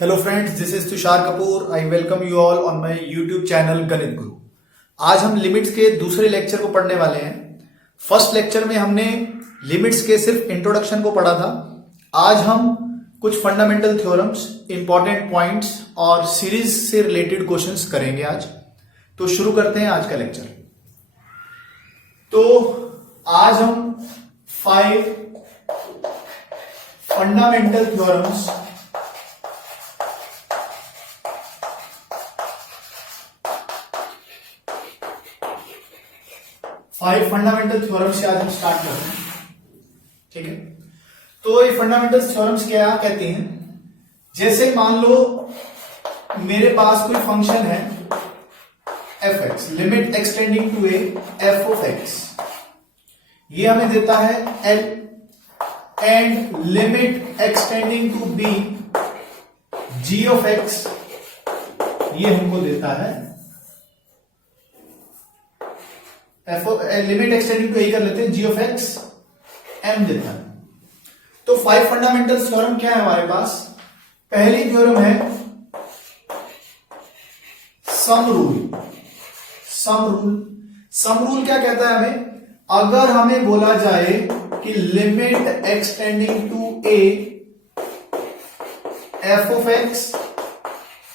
Hello friends, this is Tushar Kapoor. I welcome you all on my YouTube channel गणित गुरु। आज हम limits के दूसरे लेक्चर को पढ़ने वाले हैं। फर्स्ट लेक्चर में हमने लिमिट्स के सिर्फ इंट्रोडक्शन को पढ़ा था। आज हम कुछ फंडामेंटल थ्योरम्स, इंपॉर्टेंट पॉइंट्स और सीरीज से रिलेटेड क्वेश्चंस करेंगे आज। तो शुरू करते हैं आज का लेक्चर। तो आज हम 5 फंडामेंटल थ्योरम्स से आज हम स्टार्ट करते हैं। ठीक है, तो ये फंडामेंटल थ्योरम्स क्या कहते हैं? जैसे मान लो मेरे पास कोई फंक्शन है f x, limit x tending to a f of x, ये हमें देता है l, and limit x tending to b g of x, ये हमको देता है लिमिट एक्सटेंडिंग टू ए कर लेते हैं जी ऑफ एक्स एम देता है। तो 5 फंडामेंटल थ्योरम क्या है हमारे पास? पहली थ्योरम है सम रूल। सम रूल क्या कहता है हमें? अगर हमें बोला जाए कि limit x tending to a f of x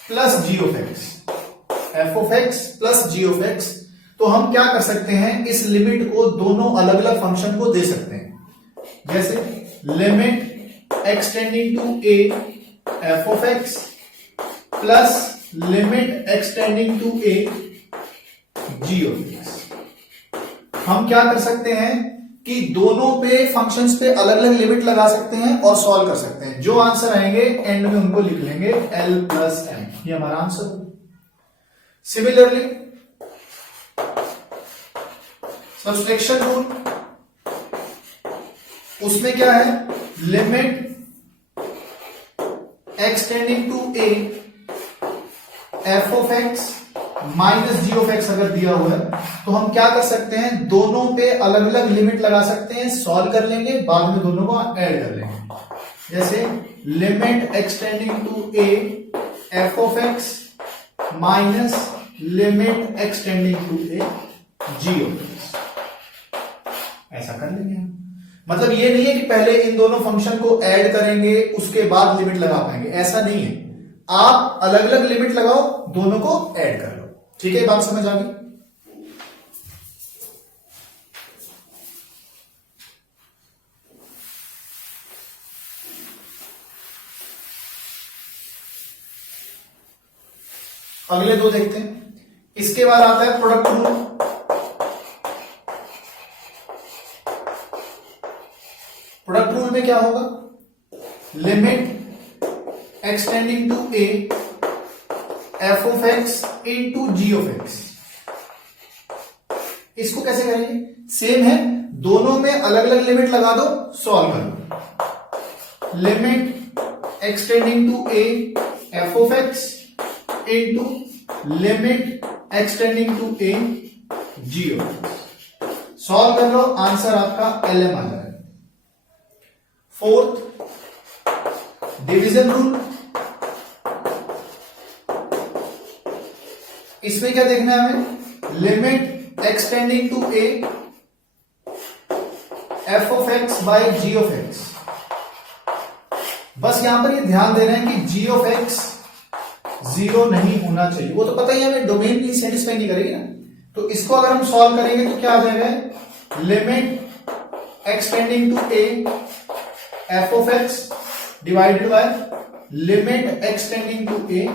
plus g of x, f of x plus g of x, तो हम क्या कर सकते हैं? इस लिमिट को दोनों अलग अलग फंक्शन को दे सकते हैं। जैसे limit x tending to a f of x plus limit x tending to a g of x. हम क्या कर सकते हैं कि दोनों पे फंक्शंस पे अलग अलग लिमिट लगा सकते हैं और सॉल्व कर सकते हैं। जो आंसर आएंगे एंड में उनको लिख लेंगे एल प्लस एम, ये हमारा आंसर। सिमिलरली सब्सट्रैक्शन रूल, उसमें क्या है? Limit x tending to a f of x minus g of x अगर दिया हुआ है तो हम क्या कर सकते हैं? दोनों पे अलग अलग लिमिट लगा सकते हैं, सॉल्व कर लेंगे, बाद में दोनों को ऐड कर लेंगे। जैसे limit x tending to a f of x minus limit x tending to a g of x, ऐसा कर लेंगे हम। मतलब ये नहीं है कि पहले इन दोनों फंक्शन को ऐड करेंगे उसके बाद लिमिट लगा पाएंगे, ऐसा नहीं है। आप अलग अलग लिमिट लगाओ, दोनों को ऐड कर लो। ठीक है, बात समझ आ गई? अगले दो देखते हैं। इसके बाद आता है प्रोडक्ट रूल। प्रोडक्ट रूल में क्या होगा? Limit x tending to a f of x into g of x. इसको कैसे करेंगे? सेम है, दोनों में अलग अलग लिमिट लगा दो, सॉल्व कर लो। Limit x tending to a f of x into limit x tending to a g of x, solve कर लो, आंसर आपका एल एम आ जाएगा। Fourth, division rule. इसमें क्या देखना है हमें? Limit x tending to a f of x by g of x. बस यहां पर ये ध्यान देना है कि जी ऑफ एक्स 0 नहीं होना चाहिए। वो तो पता ही हमें, डोमेन भी सेटिस्फाई नहीं करेगी ना। तो इसको अगर हम सॉल्व करेंगे तो क्या आ जाएगा? Limit x tending to a f of x divided by limit x tending to a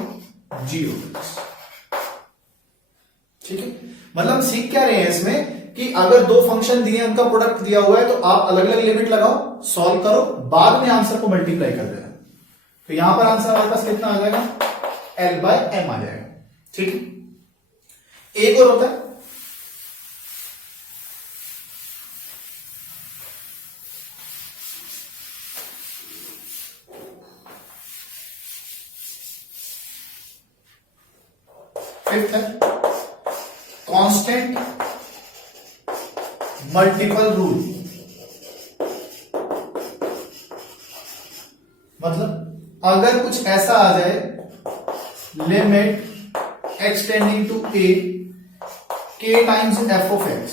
g of x. ठीक है, मतलब हम सीख क्या रहे हैं इसमें कि अगर दो फंक्शन दिए, उनका प्रोडक्ट दिया हुआ है, तो आप अलग अलग लिमिट लगाओ, सॉल्व करो, बाद में आंसर को मल्टीप्लाई कर देना। तो यहां पर आंसर हमारे पास कितना आ जाएगा? एल बाय एम आ जाएगा। ठीक है, एक और होता है फिफ्थ है कांस्टेंट मल्टीपल रूल। मतलब अगर कुछ ऐसा आ जाए, लिमिट एक्सटेंडिंग टू ए के टाइम्स एफ ऑफ एक्स,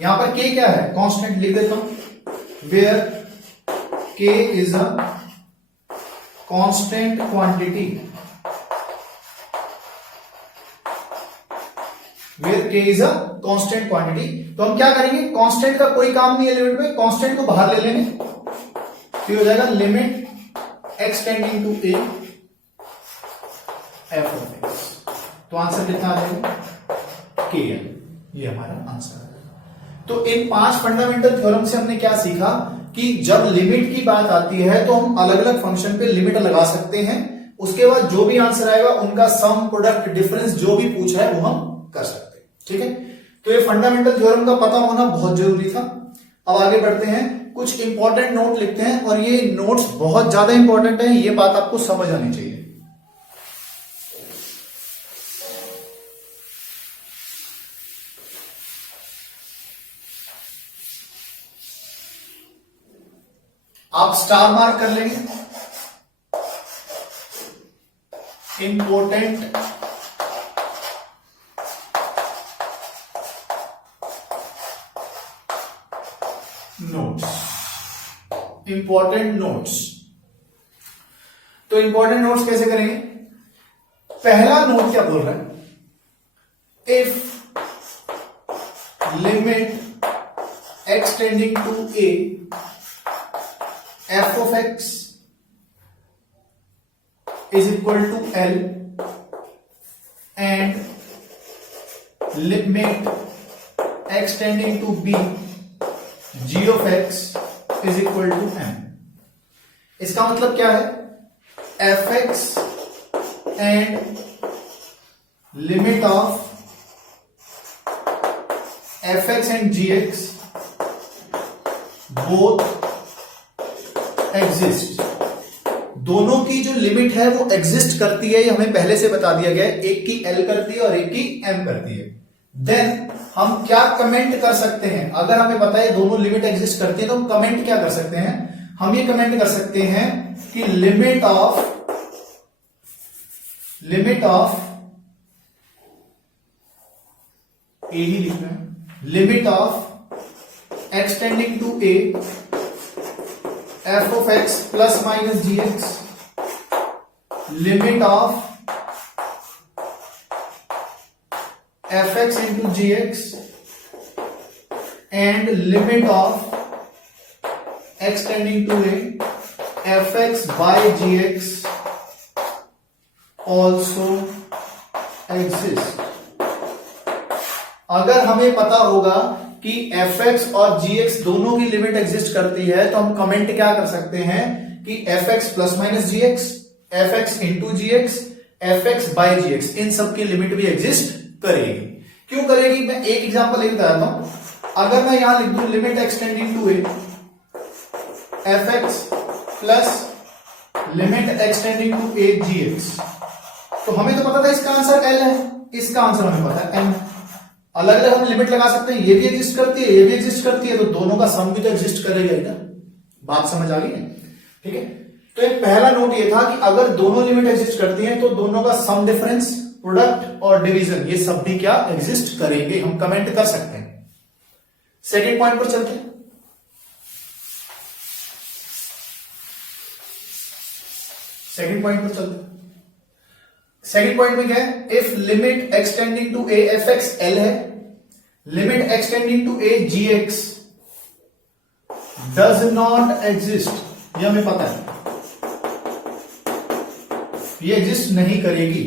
यहां पर के क्या है, कांस्टेंट लिख देता हूं, where k is a constant quantity, where k is a constant quantity. तो हम क्या करेंगे, कांस्टेंट का कोई काम नहीं है लिमिट में, कांस्टेंट को बाहर ले लेंगे, फिर हो जाएगा limit x tending to a f of x. तो आंसर कितना आ जाएगा, के, ये हमारा आंसर है। तो इन 5 फंडामेंटल थ्योरम से हमने क्या सीखा कि जब लिमिट की बात आती है तो हम अलग अलग फंक्शन पे लिमिट लगा सकते हैं, उसके बाद जो भी आंसर आएगा उनका सम, प्रोडक्ट, डिफरेंस जो भी पूछा है वो हम कर सकते हैं। ठीक है, तो ये फंडामेंटल थ्योरम का पता होना बहुत जरूरी था। अब आगे बढ़ते हैं, कुछ इंपॉर्टेंट नोट लिखते हैं, और ये नोट्स बहुत ज्यादा इंपॉर्टेंट है, ये बात आपको समझ आनी चाहिए। आप स्टार मार्क कर लेंगे, इंपॉर्टेंट नोट्स, इंपॉर्टेंट नोट्स। तो इंपॉर्टेंट नोट्स कैसे करेंगे, पहला नोट क्या बोल रहा है, if limit x tending to a f of x is equal to L and limit extending to b g of x is equal to m। इसका मतलब क्या है, fx and limit of fx and gx both exist, दोनों की जो limit है वो exist करती है, ये हमें पहले से बता दिया गया है, एक की एल करती है और एक की एम करती है। देन हम क्या कमेंट कर सकते हैं, अगर हमें पता है दोनों लिमिट एग्जिस्ट करती है तो हम कमेंट क्या कर सकते हैं, हम ये कमेंट कर सकते हैं कि लिमिट ऑफ ए ही लिखना है, limit of x tending to a f of x plus minus gx, limit of fx into gx and limit of extending to a fx by gx also exist। अगर हमें पता होगा कि fx और gx दोनों की लिमिट एग्जिस्ट करती है तो हम कमेंट क्या कर सकते हैं कि fx plus minus gx, fx into gx, fx by gx, इन सब की लिमिट भी एग्जिस्ट करेगी। क्यों करेगी, मैं एक एग्जांपल लेके बताता हूं। अगर मैं यहां लिख दूं limit x tending to a fx plus limit x tending to a gx, तो हमें तो पता था इसका आंसर l है, इसका आंसर हमें पता है m। अलग अलग हम लिमिट लगा सकते हैं, ये भी एग्जिस्ट करती है, ये भी एग्जिस्ट करती है, तो दोनों का सम भी तो एग्जिस्ट करेगा ही ना। बात समझ आ गई है, ठीक है। तो एक पहला नोट ये था कि अगर दोनों लिमिट एग्जिस्ट करती हैं तो दोनों का सम, डिफरेंस, प्रोडक्ट और डिवीजन, ये सब भी क्या एग्जिस्ट करेंगे, हम कमेंट कर सकते हैं। सेकेंड पॉइंट पर चलते हैं। सेकेंड पॉइंट पर चलते हैं। सेकेंड पॉइंट में क्या है, if limit x tending to a f x L है, limit x tending to a g x does not exist, ये हमें पता है, ये एग्जिस्ट नहीं करेगी,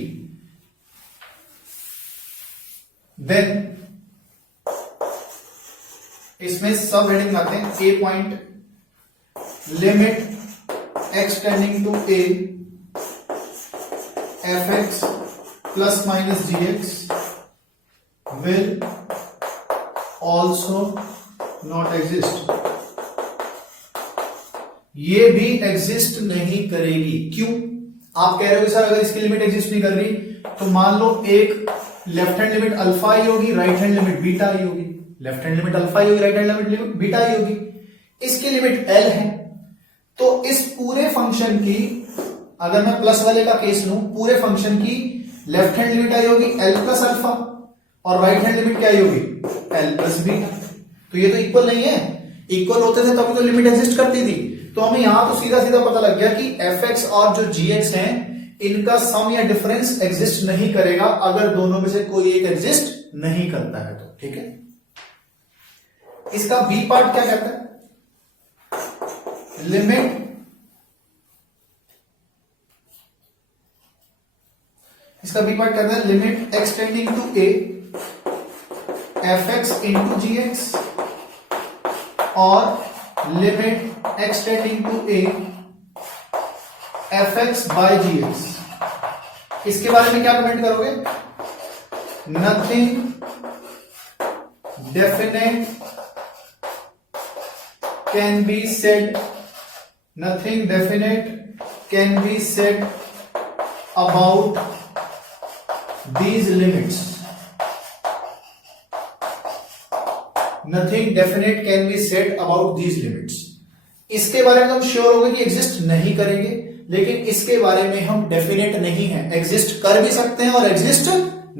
देन इसमें सब हेडिंग आते हैं। A point, limit x tending to a fx plus minus gx will also not exist, ये भी एग्जिस्ट नहीं करेगी। क्यों, आप कह रहे हो सर अगर इसकी लिमिट एग्जिस्ट नहीं कर रही तो मान लो एक लेफ्ट हैंड लिमिट अल्फा ही होगी, राइट हैंड लिमिट बीटा ही होगी, लेफ्ट हैंड लिमिट अल्फा ही होगी, राइट हैंड लिमिट बीटा ही होगी, इसकी लिमिट एल है, तो इस पूरे फंक्शन की, अगर मैं प्लस वाले का केस लूं, पूरे फंक्शन की लेफ्ट हैंड लिमिट आई होगी एल प्लस अल्फा और राइट हैंड लिमिट क्या आई होगी एल प्लस बीटा। तो ये तो इक्वल नहीं है, इक्वल होते थे तभी तो लिमिट एग्जिस्ट करती थी। तो हमें यहां तो सीधा सीधा पता लग गया कि एफ एक्स और जो जी एक्स है इनका सम या डिफरेंस एग्जिस्ट नहीं करेगा अगर दोनों में से कोई एक एग्जिस्ट नहीं करता है तो। ठीक है, इसका बी पार्ट क्या कहता है, लिमिट इसका बी पार्ट कहता है limit x tending to a f x into g x और limit x tending to a f x by g x. इसके बारे में क्या कमेंट करोगे, nothing definite can be said, nothing definite can be said about these limits, nothing definite can be said about these limits। इसके बारे में हम sure हो गए कि एग्जिस्ट नहीं करेंगे, लेकिन इसके बारे में हम डेफिनेट नहीं है, एग्जिस्ट कर भी सकते हैं और एग्जिस्ट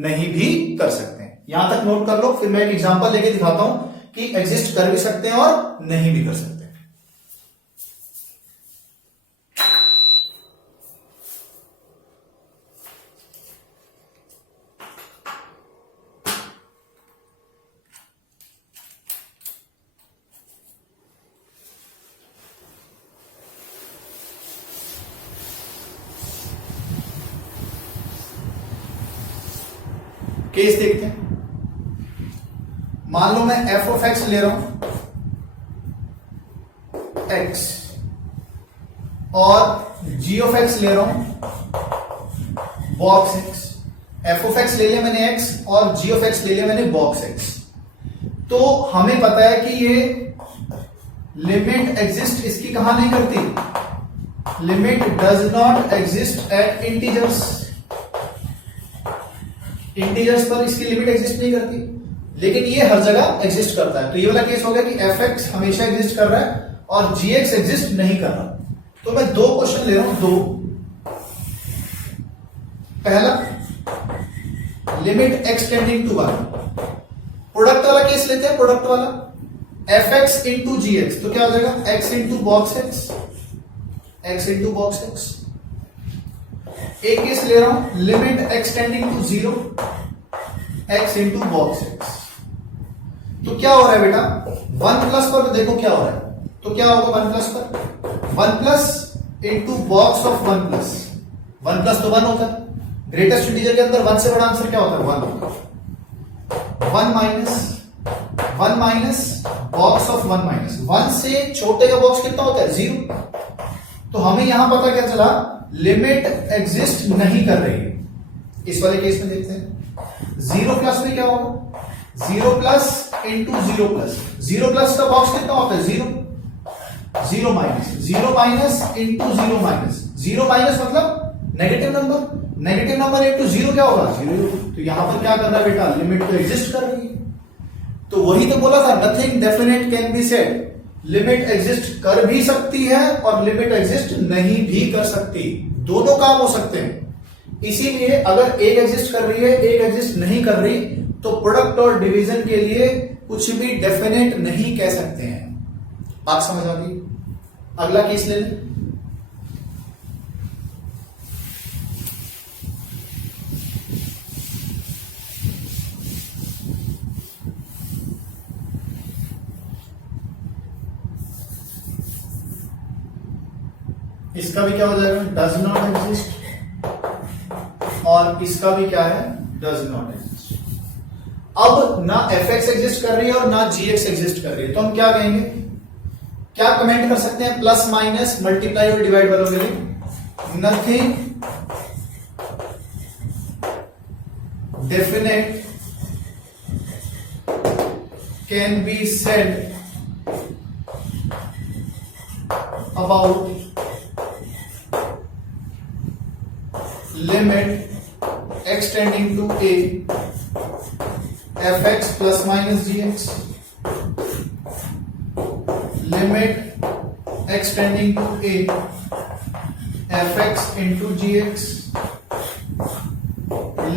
नहीं भी कर सकते हैं। यहां तक नोट कर लो, फिर मैं एक एग्जांपल लेके दिखाता हूं कि एग्जिस्ट कर भी सकते हैं और नहीं भी कर सकते हैं। केस देखते हैं। मान लो मैं एफ ऑफ एक्स ले रहा हूं एक्स और जी ऑफ एक्स ले रहा हूं box x. F of x ले लिया मैंने एक्स और जी ऑफ एक्स ले लिया मैंने बॉक्स एक्स। तो हमें पता है कि ये लिमिट एग्जिस्ट इसकी कहां नहीं करती, limit does not exist at integers, integers पर इसकी लिमिट एग्जिस्ट नहीं करती, लेकिन ये हर जगह एग्जिस्ट करता है। तो ये वाला केस हो गया कि एफ एक्स हमेशा एग्जिस्ट कर रहा है और जी एक्स एग्जिस्ट नहीं कर रहा। तो मैं दो क्वेश्चन ले रहा हूं, दो। पहला limit x tending to 1, product वाला केस लेते हैं, प्रोडक्ट वाला f x into g x. तो क्या हो जाएगा x into box x, x into box x. एक केस ले रहा हूं limit x tending to 0 x into box x. तो क्या हो रहा है बेटा, 1 प्लस पर देखो क्या हो रहा है। तो क्या होगा 1 प्लस पर, 1 plus into box of 1 plus, 1 plus तो 1 होता है, ग्रेटेस्ट इंटीजर के अंदर 1 से बड़ा आंसर क्या होता है 1 होता है। 1 माइनस बॉक्स ऑफ 1 माइनस 1 से छोटे का बॉक्स कितना होता है 0। तो हमें यहां पता क्या चला, लिमिट एग्जिस्ट नहीं कर रही है। इस वाले केस में देखते हैं 0 प्लस में क्या होगा, 0 प्लस इंटू 0 प्लस, 0 प्लस का बॉक्स कितना होता है 0, 0 minus, 0 minus into 0 minus, 0 minus मतलब negative number, negative number into 0 क्या होगा 0। तो यहां पर क्या कर रहा है बेटा, लिमिट तो एग्जिस्ट कर रही है। तो वही तो बोला था, nothing definite can be said, limit exist कर भी सकती है और लिमिट एग्जिस्ट नहीं भी कर सकती, दोनों काम हो सकते हैं। इसीलिए अगर एक एग्जिस्ट कर रही है एक एग्जिस्ट नहीं कर रही, तो प्रोडक्ट और डिवीजन के लिए कुछ भी डेफिनेट नहीं कह सकते हैं। बात समझ आ गई। अगला केस ले लें। इसका भी क्या हो जाएगा, डज नॉट एग्जिस्ट, और इसका भी क्या है, डज नॉट एग्जिस्ट। अब ना एफ एक्स एग्जिस्ट कर रही है और ना जी एक्स एग्जिस्ट कर रही है, तो हम क्या कहेंगे, क्या कमेंट कर सकते हैं, प्लस माइनस मल्टीप्लाई और डिवाइड वालों के लिए, nothing definite can be said about limit x tending to a f(x) plus minus gx, limit x tending to a fx into gx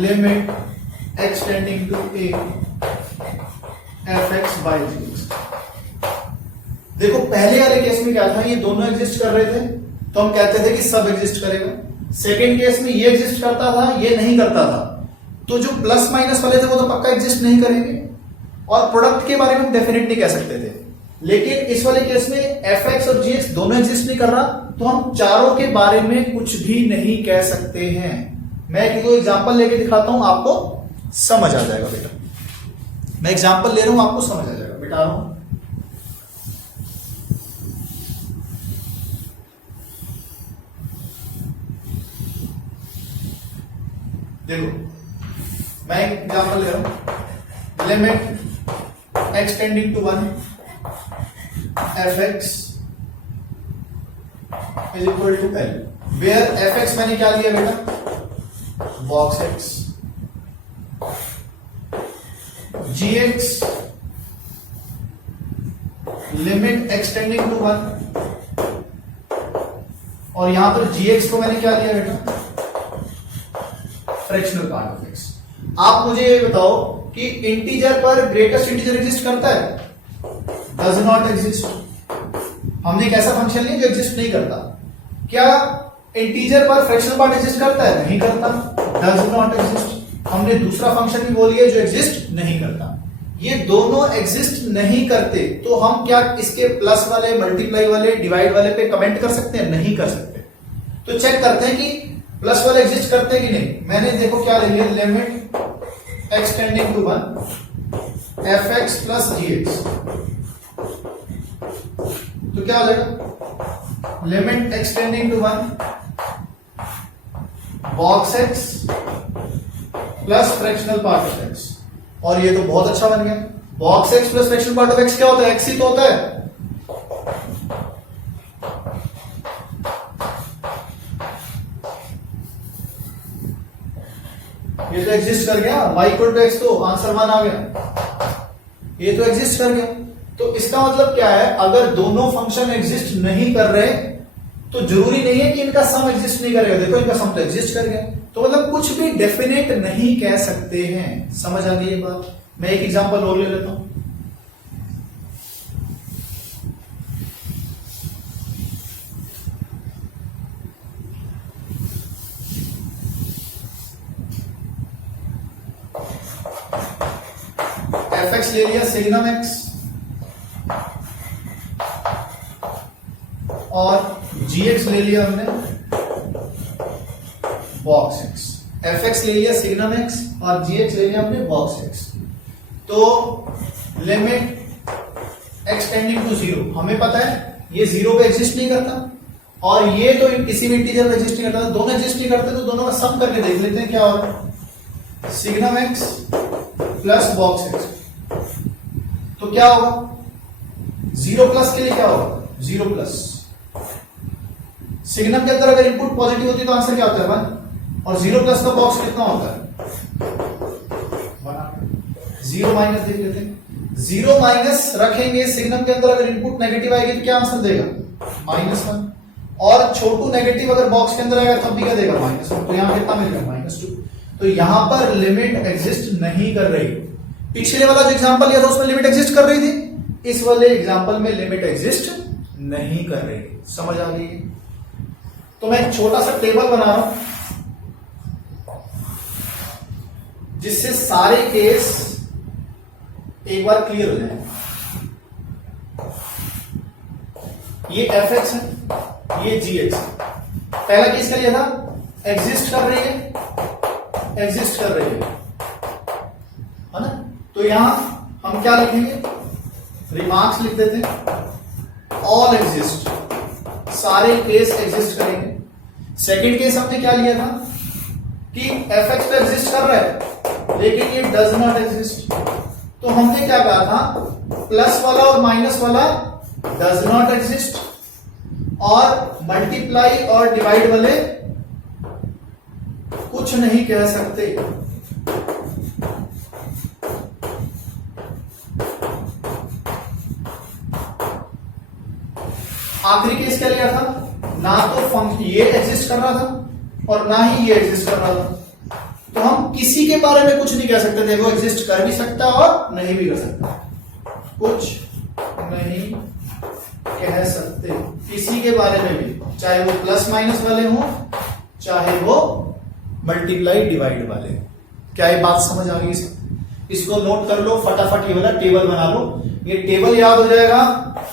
limit x tending to a fx by gx। देखो पहले वाले case में क्या था, ये दोनों exist कर रहे थे तो हम कहते थे कि सब एग्जिस्ट करेगा। सेकेंड केस में ये एग्जिस्ट करता था, ये नहीं करता था, तो जो प्लस माइनस वाले थे वो तो पक्का एग्जिस्ट नहीं करेंगे। और प्रोडक्ट के बारे में हम डेफिनेट नहीं कह सकते थे, लेकिन इस वाले केस में fx और gx दोनों एग्जिस्ट नहीं कर रहा, तो हम चारों के बारे में कुछ भी नहीं कह सकते हैं। मैं एक दो एग्जांपल लेके दिखाता हूं, आपको समझ आ जाएगा बेटा। मैं एग्जांपल ले रहा हूं, आपको समझ आ जाएगा बेटा। रहा हूं देखो, मैं एक एग्जांपल ले रहा हूं। Limit x tending to 1 fx is equal to l, where fx मैंने क्या लिया बेटा, box x, gx limit x tending to 1, और यहां पर gx को मैंने क्या लिया बेटा, फ्रैक्शनल पार्ट ऑफ x। आप मुझे ये बताओ कि इंटीजर पर ग्रेटेस्ट इंटीजर एग्जिस्ट करता है, डज नॉट एग्जिस्ट। हमने एक ऐसा फंक्शन लिया जो एग्जिस्ट नहीं करता। क्या इंटीजर पर फ्रैक्शनल पार्ट एग्जिस्ट करता है, नहीं करता, डज नॉट एग्जिस्ट। हमने दूसरा फंक्शन भी बोल दिया जो एग्जिस्ट नहीं करता। ये दोनों एग्जिस्ट नहीं करते, तो हम क्या इसके प्लस वाले, मल्टीप्लाई वाले, डिवाइड वाले पे कमेंट कर सकते हैं, नहीं कर सकते। तो चेक करते हैं कि प्लस वाले एग्जिस्ट करते हैं कि नहीं। मैंने देखो क्या ले लिया, limit x tending to 1 fx plus gx, तो क्या हो जाएगा, limit x tending to 1 box x plus fractional part of x। और ये तो बहुत अच्छा बन गया। Box x plus fractional part of x क्या होता है, x ही तो होता है। ये तो एग्जिस्ट कर गया, y इक्वल टू x, तो आंसर 1 आ गया। ये तो एग्जिस्ट कर गया। तो इसका मतलब क्या है, अगर दोनों फंक्शन एग्जिस्ट नहीं कर रहे तो जरूरी नहीं है कि इनका सम एग्जिस्ट नहीं करेगा। देखो इनका सम तो एग्जिस्ट कर गया, तो मतलब कुछ भी डेफिनेट नहीं कह सकते हैं। समझ आ गई ये बात। मैं एक एग्जांपल और ले लेता हूं। fx ले लिया सिग्नम x और gx ले लिया हमने बॉक्स x। fx ले लिया सिग्नम x और gx ले लिया हमने बॉक्स x। तो लिमिट x टेंडिंग टू 0, हमें पता है ये 0 पे एग्जिस्ट नहीं करता, और ये तो किसी भी इंटीजर पे एग्जिस्ट नहीं करता। दोनों एग्जिस्ट नहीं करते, तो दोनों का सम करके देख लेते हैं क्या हो रहा है। Signum x plus box x, तो क्या होगा, 0 प्लस के लिए क्या होगा, 0 प्लस। सिग्नम के अंदर अगर इनपुट पॉजिटिव होती है तो आंसर क्या होता है, 1, और 0 प्लस का बॉक्स कितना होता है, 1। 0 माइनस देख लेते हैं। 0 माइनस रखेंगे सिग्नम के अंदर, अगर इनपुट नेगेटिव आएगी तो क्या आंसर देगा, -1, और छोटू नेगेटिव अगर बॉक्स के अंदर आएगा तब भी क्या देगा, -1। तो यहां कितना मिल गया, -2। तो यहां पर लिमिट एग्जिस्ट नहीं कर रही। पिछले वाला जो एग्जांपल लिया था उसमें लिमिट एग्जिस्ट कर रही थी, इस वाले एग्जांपल में लिमिट एग्जिस्ट नहीं कर रही। समझ आ गई। तो मैं एक छोटा सा टेबल बना रहा हूं जिससे सारे केस एक बार क्लियर हो जाए। ये fx है, ये gx है। पहला केस क्या लिया था, एग्जिस्ट कर रही है, एग्जिस्ट कर रही है ना। तो यहां हम क्या लिखेंगे, रिमार्क्स लिख देते हैं, ऑल एग्जिस्ट, सारे केस एग्जिस्ट करेंगे। सेकंड केस हमने क्या लिया था कि fx तो एग्जिस्ट कर रहा है लेकिन ये डज नॉट एग्जिस्ट। तो हमने क्या कहा था, प्लस वाला और माइनस वाला डज नॉट एग्जिस्ट, और मल्टीप्लाई और डिवाइड वाले कुछ नहीं कह सकते। आखिरी केस क्या लिया था, ना तो फंक्शन ये एग्जिस्ट कर रहा था और ना ही ये एग्जिस्ट कर रहा था, तो हम किसी के बारे में कुछ नहीं कह सकते थे, वो एग्जिस्ट कर भी सकता और नहीं भी कर सकता, कुछ नहीं कह सकते किसी के बारे में भी, चाहे वो प्लस माइनस वाले हों, चाहे वो मल्टीप्लाई डिवाइड वाले। क्या ये बात समझ आ गई? इसको नोट कर लो, फटाफट ये वाला टेबल बना लो, ये टेबल याद हो जाएगा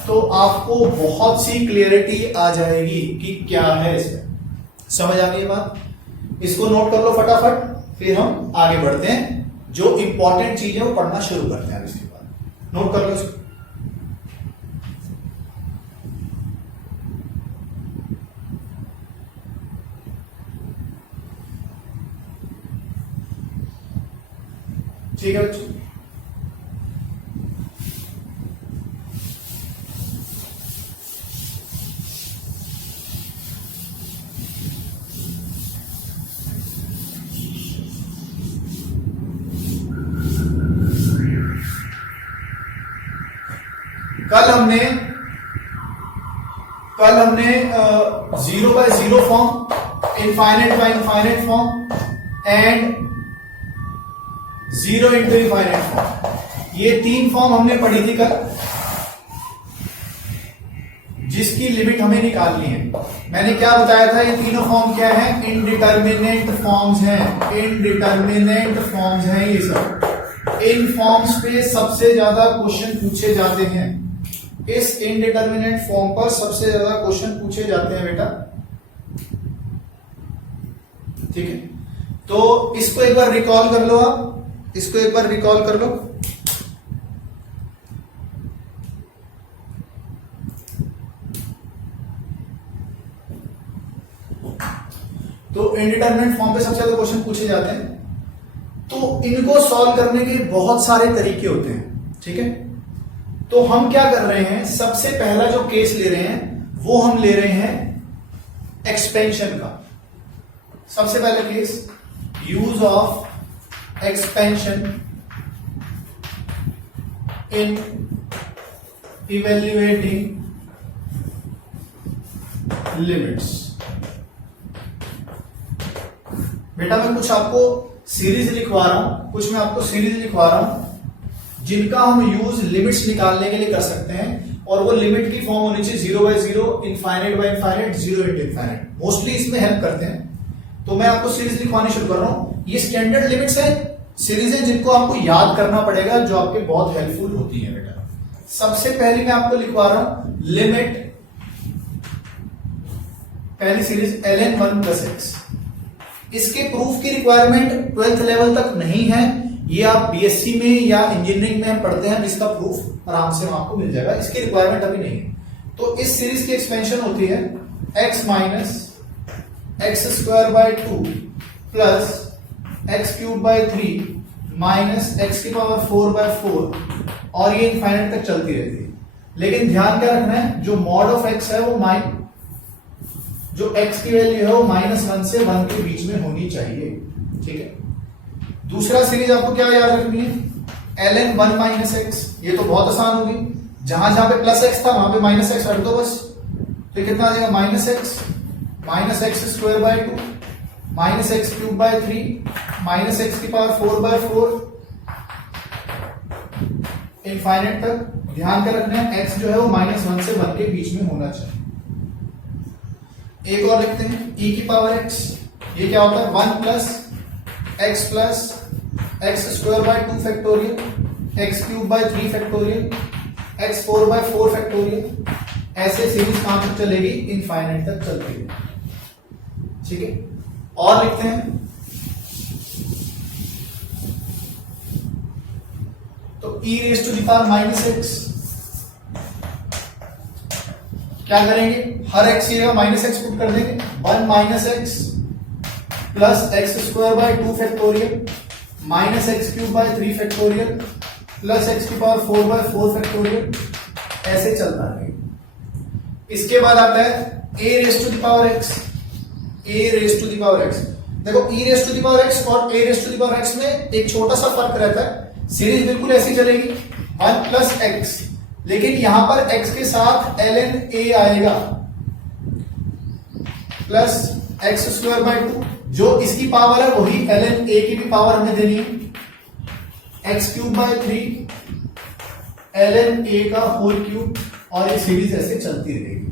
तो आपको बहुत सी क्लियरिटी आ जाएगी कि क्या है इसमें। समझ आ गई बात? इसको नोट कर लो फटाफट, फिर हम आगे बढ़ते हैं, जो इंपॉर्टेंट चीज है वो पढ़ना शुरू करते हैं इसके बाद। नोट कर लो इसको। ठीक है बच्चों, कल हमने 0 by 0 form, infinite by infinite form and 0 into infinite form, ये 3 फॉर्म हमने पढ़ी थी कल, जिसकी लिमिट हमें निकालनी है। मैंने क्या बताया था, ये तीनों फॉर्म क्या है, इनडिटर्मिनेंट फॉर्म्स हैं, इनडिटर्मिनेंट फॉर्म्स हैं ये सब। इन फॉर्म्स पे सबसे ज्यादा क्वेश्चन पूछे जाते हैं, इस इनडिटर्मिनेंट फॉर्म पर सबसे ज्यादा क्वेश्चन पूछे जाते हैं बेटा। ठीक है, तो इसको एक बार रिकॉल कर लो, आप इसको एक बार रिकॉल कर लो। तो इनडिटरमिनेंट फॉर्म पे सबसे ज्यादा क्वेश्चन पूछे जाते हैं, तो इनको सॉल्व करने के बहुत सारे तरीके होते हैं। ठीक है, तो हम क्या कर रहे हैं, सबसे पहला जो केस ले रहे हैं वो हम ले रहे हैं एक्सपेंशन का। सबसे पहला case, use of expansion in evaluating limits. बेटा मैं कुछ आपको सीरीज लिखवा रहा हूं, कुछ मैं आपको सीरीज लिखवा रहा हूं जिनका हम यूज लिमिट्स निकालने के लिए कर सकते हैं, और वो लिमिट की फॉर्म होनी चाहिए 0 by 0, infinite by infinite, 0 into infinite. Mostly इसमें हेल्प करते हैं, तो मैं आपको सीरीज लिखवानी शुरू कर रहा हूं। ये स्टैंडर्ड लिमिट्स है, सीरीज है जिनको आपको याद करना पड़ेगा, जो आपके बहुत हेल्पफुल होती है बेटा। सबसे पहली मैं आपको लिखवा रहा हूं लिमिट, पहली सीरीज ln 1 प्लस x। इसके प्रूफ की रिक्वायरमेंट 12th लेवल तक नहीं है, ये आप बीएससी में या इंजीनियरिंग में हम पढ़ते हैं, इसका प्रूफ आराम से आपको मिल जाएगा, इसकी रिक्वायरमेंट अभी नहीं है। तो इस सीरीज की एक्सपेंशन होती है x minus x square by 2 plus x cube by 3 minus x की पावर 4 बाय 4, और ये इनफाइनाइट तक चलती रहती है। लेकिन ध्यान क्या रखना है, जो मॉड ऑफ x है वो जो x की वैल्यू है वो -1 से 1 के बीच में होनी चाहिए। ठीक है, दूसरा सीरीज आपको क्या याद रखनी है, ln 1 माइनस x। ये तो बहुत आसान होगी, जहां जहां पे प्लस x था वहां पे माइनस x रख दो बस। तो कितना आ जाएगा, minus x square by 2 minus x cube by 3 minus x की पावर 4 बाय 4 इनफाइनाइट तक। ध्यान कर रखना है x जो है वो -1 से 1 के बीच में होना चाहिए। एक और लिखते हैं e की पावर x, ये क्या होता है 1 plus x square by 2 factorial, x cube by 3 factorial, x 4 by 4 factorial. ऐसे सीरीज कहां तक चलेगी, इनफाइनाइट तक चलती है। ठीक है, और लिखते हैं तो e raise to the power minus x, क्या करेंगे, हर x की जगह माइनस एक्स पुट कर देंगे। 1 minus x plus x square by 2 factorial minus x cube by 3 factorial plus x की पावर 4 बाय 4 फैक्टोरियल। ऐसे चलता है। इसके बाद आता है a raise to the power x, a raise to the power x। देखो e raise to the power x और a raise to the power x में एक छोटा सा फर्क रहता है, सीरीज बिल्कुल ऐसी चलेगी 1 प्लस एक्स लेकिन यहां पर x के साथ ln a आएगा प्लस एक्स स्क्वायर बाय 2, जो इसकी पावर है वही ln a की भी पावर हमें देनी है, x cube by 3 ln a का होल क्यूब, और ये सीरीज ऐसे चलती रहेगी।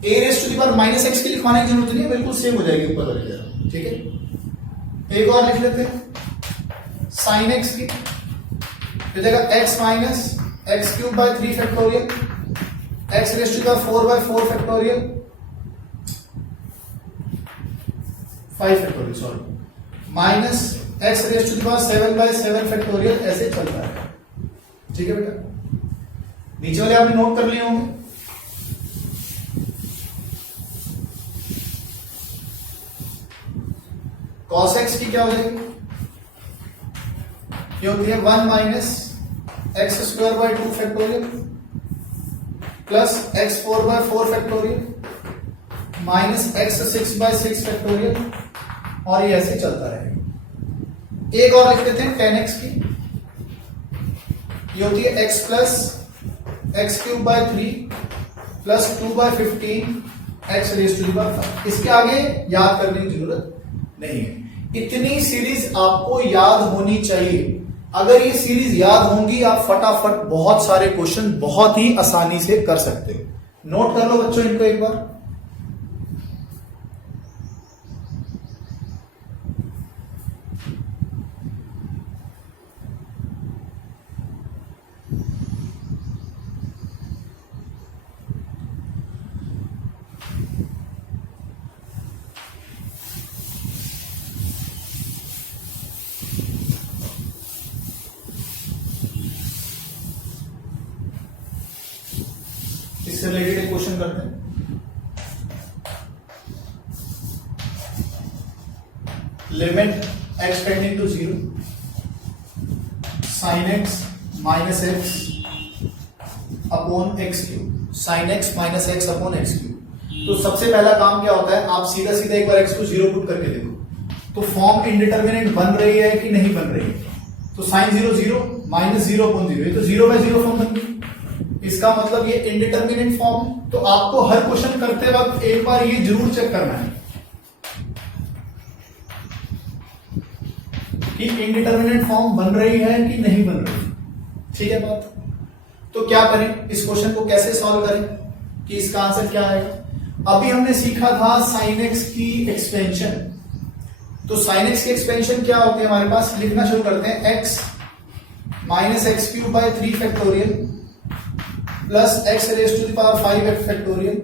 a raise to the power minus x की लिखवाने की जरूरत नहीं है, बिल्कुल सेम हो जाएगी ऊपर वाली तरह। ठीक है, एक और लिख लेते हैं साइन एक्स की, तो देगा x minus x cube by 3 factorial, x raise to the power 4 by 4 factorial, 5 factorial sorry, minus x raise to the power 7 by 7 factorial, ऐसे चलता है। ठीक है बेटा, नीचे वाले आपने नोट कर लिए होंगे। cos x की क्या हो जाएगी, ये होती है 1 minus x square by 2 factorial plus x 4 by 4 factorial minus x 6 by 6 factorial, और ये ऐसे चलता रहेगा। एक और लिख देते हैं tan x की, ये होती है x plus x cube by 3 plus 2 by 15 x raise to the power 5। इसके आगे याद करने की जरूरत नहीं है, इतनी सीरीज आपको याद होनी चाहिए। अगर ये सीरीज याद होंगी आप फटाफट बहुत सारे क्वेश्चन बहुत ही आसानी से कर सकते हो। नोट कर लो बच्चों इनको एक बार। इससे रिलेटेड एक क्वेश्चन करते हैं। Limit x tending to 0 sine x minus x upon x cube, sine x minus x upon x cube. तो सबसे पहला काम क्या होता है, आप सीधा सीधा एक बार x को 0 पुट करके देखो तो फॉर्म इंडिटरमिनेंट बन रही है कि नहीं बन रही है। तो साइन 0 0 माइनस 0 अपॉन 0, ये तो 0 बाय 0 फॉर्म बन गई। इसका मतलब ये इंडिटरमिनेंट फॉर्म। तो आपको हर क्वेश्चन करते वक्त एक बार ये जरूर चेक करना है कि इंडिटरमिनेंट फॉर्म बन रही है कि नहीं बन रही। ठीक है बात। तो क्या करें, इस क्वेश्चन को कैसे सॉल्व करें कि इसका आंसर क्या आएगा। अभी हमने सीखा था साइन एक्स की एक्सपेंशन। तो साइन एक्स की एक्सपेंशन क्या होती है हमारे पास, लिखना शुरू करते हैं। X minus x cube by 3 factorial plus x raise to the power 5 factorial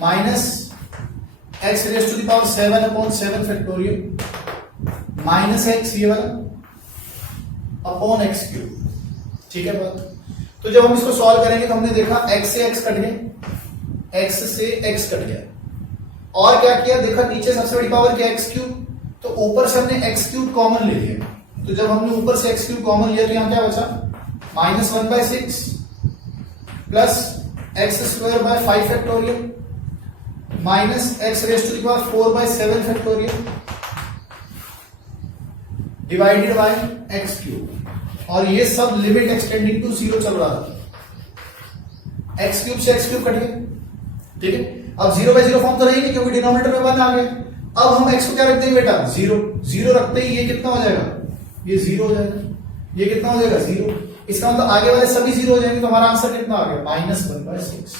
minus x raise to the power 7 upon 7 factorial minus x ये वाला अपॉन एक्स क्यूब। ठीक है बात। तो जब हम इसको सॉल्व करेंगे तो हमने देखा x से x कट गया, x से x कट गया, और क्या किया देखा नीचे सबसे बड़ी पावर क्या एक्स क्यूब, तो ऊपर से हमने एक्स क्यूब कॉमन ले लिया। तो जब हमने ऊपर से एक्स क्यूब कॉमन लिया तो यहां क्या बचा, minus 1/6 plus x square by 5 factorial minus x raise to the power 4/7 factorial divided by x cube. और ये सब लिमिट एक्सटेंडिंग टू 0 चल रहा था। एक्स क्यूब से एक्स क्यूब कट गया। ठीक है, अब 0/0 फॉर्म तो रहेगी क्योंकि डिनोमिनेटर में 1 आ गया। अब हम एक्स को क्या रख देंगे बेटा, 0 रखते ही ये कितना हो जाएगा, ये 0 हो जाएगा। ये कितना हो जाएगा, 0। इसका मतलब आगे वाले सभी 0 हो जाएंगे। तो हमारा आंसर कितना आ गया, -1/6।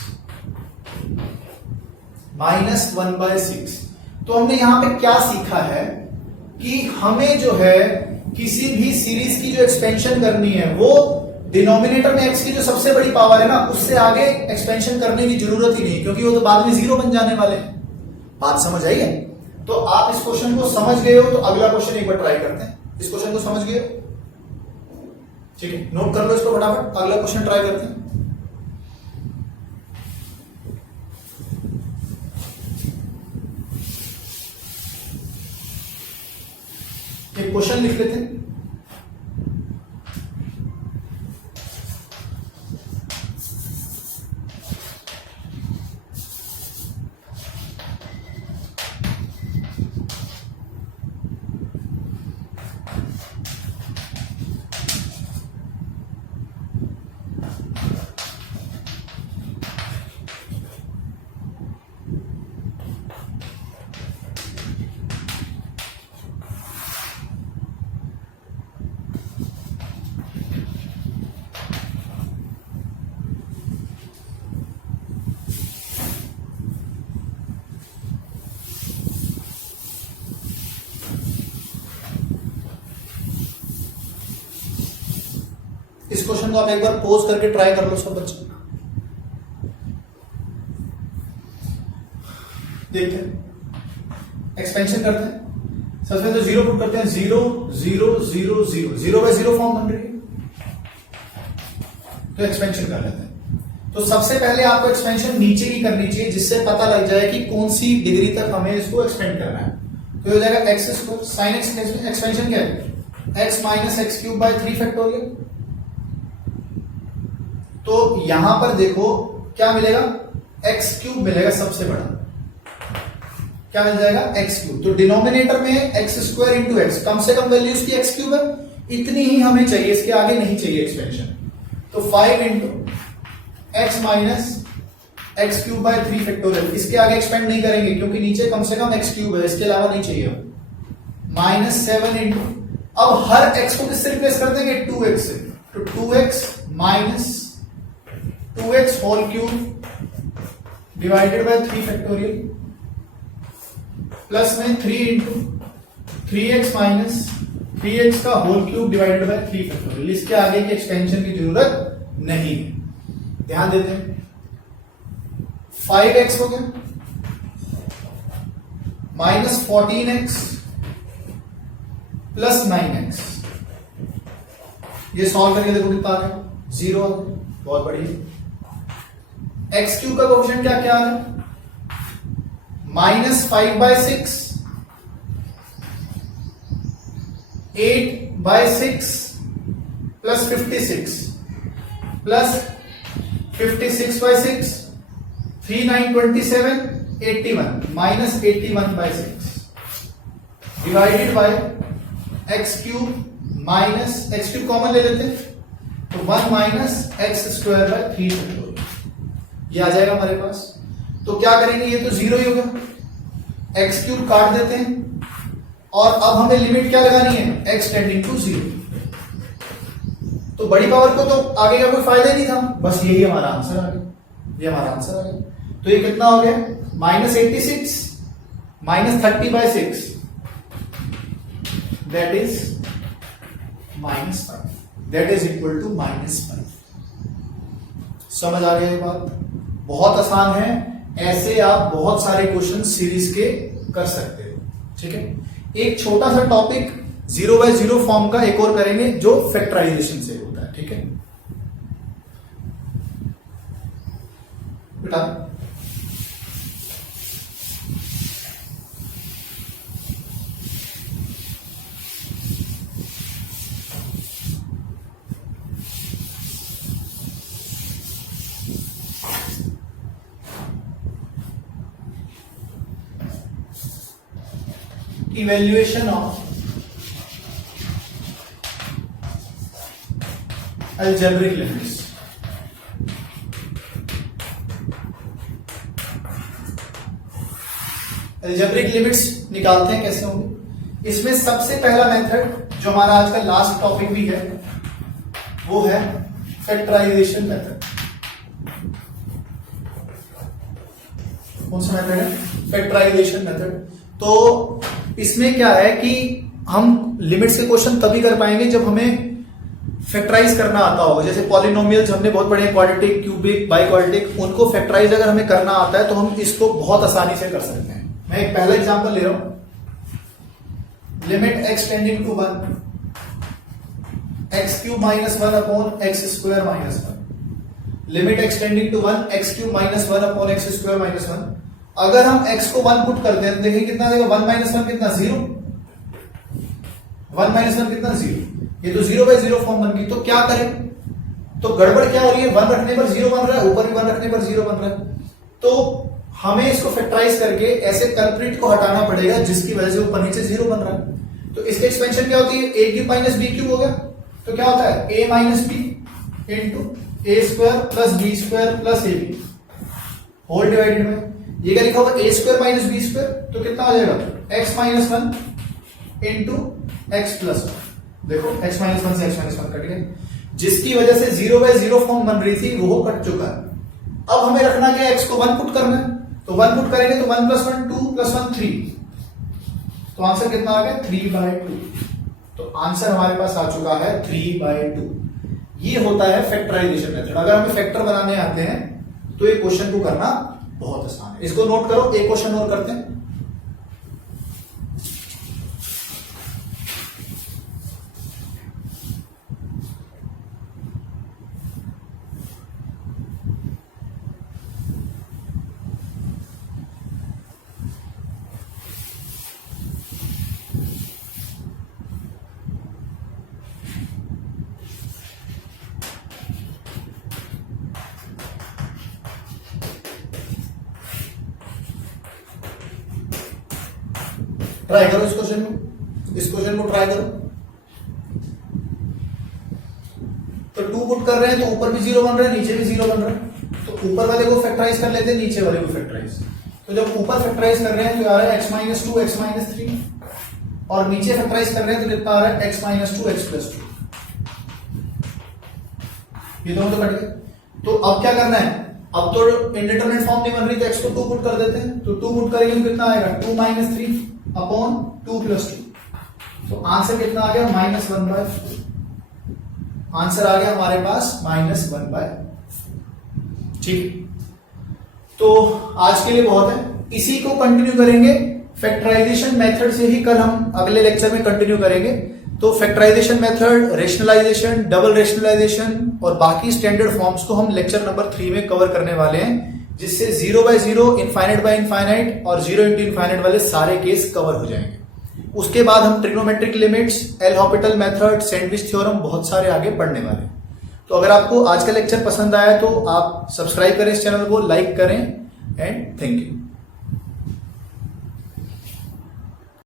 -1/6। तो हमने यहां पे क्या सीखा है कि हमें जो है किसी भी सीरीज की जो एक्सपेंशन करनी है वो डिनोमिनेटर में एक्स की जो सबसे बड़ी पावर है ना उससे आगे एक्सपेंशन करने की जरूरत ही नहीं, क्योंकि वो तो बाद में 0 बन जाने वाले हैं। बात समझ आई है। तो आप इस क्वेश्चन को समझ गए हो तो अगला क्वेश्चन एक बार ट्राई करते हैं। इस क्वेश्चन को समझ गए हो, ठीक है, नोट कर लो इसको फटाफट। अगला क्वेश्चन ट्राई करते हैं। एक क्वेश्चन लिख लेते हैं। फंक्शन को आप एक बार पोज करके ट्राई कर लो सब बच्चे, देखते हैं एक्सपेंशन करते हैं। सबसे पहले तो जीरो पुट करते हैं, 0 0 0 0 0 बाय 0 फॉर्म बन रही है, तो एक्सपेंशन कर लेते हैं। तो सबसे पहले आपको एक्सपेंशन नीचे की करनी चाहिए, जिससे पता लग जाए कि कौन सी डिग्री तक हमें इसको एक्सपेंड करना है। तो हो जाएगा x square sine x, expansion क्या है x minus x cube by 3 factorial. तो यहां पर देखो क्या मिलेगा, एक्स क्यूब मिलेगा सबसे बड़ा, क्या मिल जाएगा एक्स क्यूब। तो डिनोमिनेटर में एक्स स्क्वायर इंटू एक्स, कम से कम वैल्यू इसकी एक्स क्यूब है, इतनी ही हमें चाहिए, इसके आगे नहीं चाहिए एक्सपेंशन। तो 5 into x minus x cube by 3 factorial, इसके आगे एक्सपेंड नहीं करेंगे क्योंकि नीचे कम से कम एक्स क्यूब है, इसके अलावा नहीं चाहिए। माइनस 7 इंटू, अब हर एक्स को किससे रिप्लेस कर देंगे 2x से, तो 2x minus 2x whole cube divided by 3 factorial plus में 3 इंटू 3x माइनस 3x का whole cube divided by 3 factorial. इसके आगे की एक्सपेंशन की जरूरत नहीं है, ध्यान देते हैं। 5x हो गया माइनस 14x प्लस 9x, ये सॉल्व करके देखो कितना आ रहा है 0, बहुत बढ़िया। एक्स क्यूब का कोएफिशिएंट क्या क्या आ रहा है minus 5/6, 8/6 plus 56 plus 56/6, 3 9 27, 81 minus 81/6 divided by x cube minus x cube common ले लेते हैं, तो 1 minus x square bye 3 factorial, ये आ जाएगा हमारे पास। तो क्या करेंगे, ये तो 0 ही होगा, एक्स क्यूब काट देते हैं और अब हमें लिमिट क्या लगानी है एक्स टेंडिंग टू 0। तो बड़ी पावर को तो आगे का कोई फायदा ही नहीं था, बस यही हमारा आंसर आ गया, ये हमारा आंसर आ गया। तो ये कितना हो गया minus 86 minus 30/6, that is -5, that is equal to -5। समझ आ गया ये बात, बहुत आसान है, ऐसे आप बहुत सारे क्वेश्चन सीरीज के कर सकते हो। ठीक है, एक छोटा सा टॉपिक 0/0 फॉर्म का एक और करेंगे जो फैक्टराइजेशन से होता है। ठीक है बेटा, evaluation of algebraic limits। algebraic limits निकालते हैं कैसे होंगे। इसमें सबसे पहला मेथड जो हमारा आज का लास्ट टॉपिक भी है वो है फैक्टराइजेशन मेथड। कौन सा मेथड है फैक्टराइजेशन मेथड। तो इसमें क्या है कि हम लिमिट्स के क्वेश्चन तभी कर पाएंगे जब हमें फैक्टराइज करना आता होगा। जैसे पॉलिनोमियल्स हमने बहुत पढ़े, क्वाड्रेटिक, क्यूबिक, बाई क्वाड्रेटिक, उनको फैक्टराइज अगर हमें करना आता है तो हम इसको बहुत आसानी से कर सकते हैं। मैं एक पहला एग्जांपल ले रहा हूं, limit x tending to 1 x cube minus 1 upon x square minus 1, limit x tending to 1 x cube minus 1 upon x square minus 1। अगर हम x को 1 पुट करते हैं तो देखिए कितना देगा, 1 माइनस 1 कितना 0, 1 माइनस 1 कितना 0, ये तो 0/0 फॉर्म बन गई। तो क्या करें, तो गड़बड़ क्या हो रही है, 1 रखने पर 0 बन रहा है, ऊपर भी 1 रखने पर 0 बन रहा है। तो हमें इसको फैक्टराइज करके ऐसे कल्प्रिट को हटाना पड़ेगा जिसकी वजह से ऊपर नीचे 0 बन रहा है। तो इसके एक्सपेंशन क्या होती है, a cube minus b cube हो गया, तो क्या होता है a minus b into A square plus B square plus A B whole divided में, ये क्या लिखा होगा a square minus B square, तो कितना आ जाएगा x minus 1 into x plus 1। देखो x माइनस 1 से x माइनस 1 कट गए, जिसकी वजह से 0/0 फॉर्म बन रही थी वो कट चुका है। अब हमें रखना क्या है, x को 1 पुट करना है, तो 1 पुट करेंगे तो 1 + 1 2 + 1 3, तो आंसर कितना आ गया 3/2। तो आंसर हमारे पास आ चुका है 3/2। ये होता है फैक्टराइजेशन मेथड। अगर हमें फैक्टर बनाने आते हैं तो ये क्वेश्चन को करना बहुत आसान है। इसको नोट करो, एक क्वेश्चन और करते हैं। ट्राई करो इस क्वेश्चन को ट्राई करो। तो 2 पुट कर रहे हैं तो ऊपर भी 0 बन रहा है, नीचे भी 0 बन रहा है। तो ऊपर वाले को फैक्टराइज कर लेते हैं, नीचे वाले को फैक्टराइज। तो जब ऊपर फैक्टराइज कर रहे हैं तो आ रहा है x-2 x-3, और नीचे फैक्टराइज कर रहे हैं तो कितना आ रहा है x-2 x+2। ये दोनों तो कट गए। तो अब क्या करना है, अब तो इंडिटरमिनेट फॉर्म नहीं बन रही तो x को 2 पुट कर देते हैं। तो 2 पुट करेंगे तो कितना आएगा 2 - 3 अपॉन 2 + 2। तो आंसर कितना आ गया -1/4। आंसर आ गया हमारे पास -1/4। ठीक, तो आज के लिए बहुत है। इसी को कंटिन्यू करेंगे फैक्टराइजेशन मेथड से ही। कल हम अगले लेक्चर में कंटिन्यू करेंगे। तो factorization method, rationalization, double rationalization और बाकी स्टैंडर्ड फॉर्म्स को हम लेक्चर नंबर 3 में कवर करने वाले हैं, जिससे 0/0, इनफाइनाइट और 0 × इनफाइनाइट वाले सारे केस कवर हो जाएंगे। उसके बाद हम trigonometric limits, L Hôpital method, sandwich theorem, बहुत सारे आगे पढ़ने वाले हैं। तो अगर आपको आज का लेक्चर पसंद आया तो आप सब्सक्राइब करें इस चैनल को, लाइक करें, एंड थैंक यू।